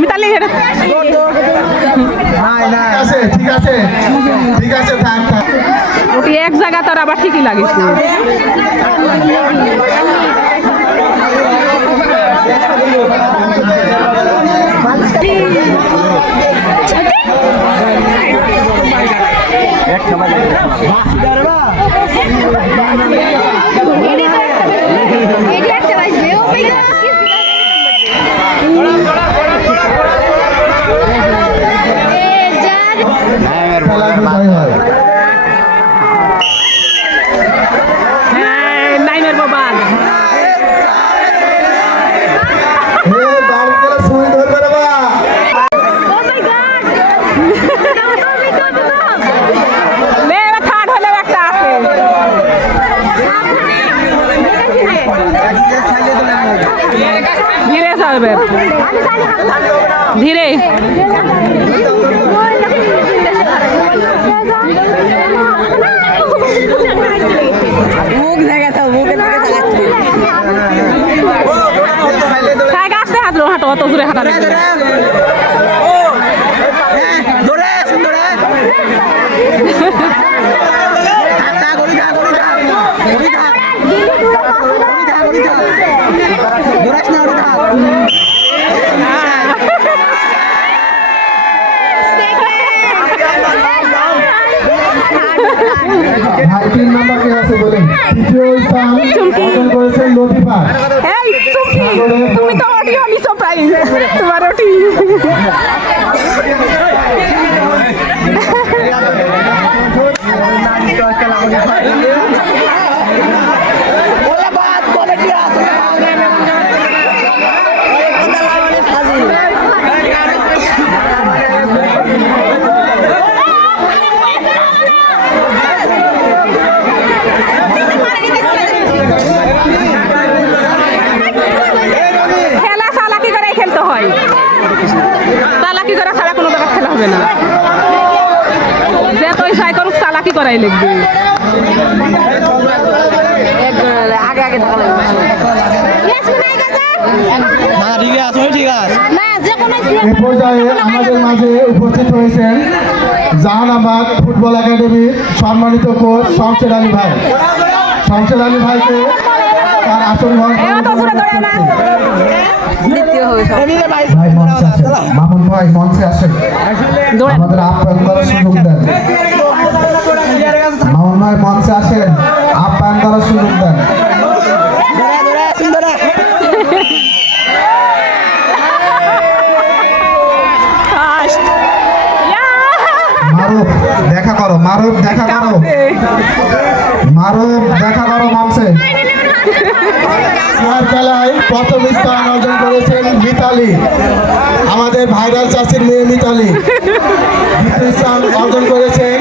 মিতালি ঠিক আছে থাক থাক ওটি এক জায়গা তার আবার ঠিকই লাগিছে নাইমের বাবা ধীরে চলবে ধীরে আসতে হাঁটো হাঁটো অত জোরে হাঁটা ভাই 3 নাম্বার কে আছে বলেন তৃতীয় স্থান অর্জন করেছেন লতিফা এই তুমি তো অডিও নিছো প্রাইজ তোমার ওটি খেলা চালাকি করে খেলতে হয় চালাকি করা ছাড়া কোনো জায়গায় খেলা হবে না যে তুই চাই করুক চালাকি করাই লিখবি আগে আগে থাকা লাগবে এই পর্যায়ে আমাদের মাঝে উপস্থিত হয়েছেন জাহানাবাদ ফুটবল একাডেমির সম্মানিত কোচ শমশের আলী ভাই শমশের আলী ভাইকে তার আসন মামুন ভাই মঞ্চে আসেন আমাদের আপ্যায়ন করার সুযোগ দেন মামুন ভাই মঞ্চে আসেন আপ্যায়ন করার সুযোগ দেন মারুফ দেখা করো মারুফ দেখা করো মারুফ দেখা করো মঞ্চে খেলায় প্রথম স্থান অর্জন করেছেন মিতালি আমাদের ভাইরাল চাষির মেয়ে মিতালি দ্বিতীয় স্থান অর্জন করেছেন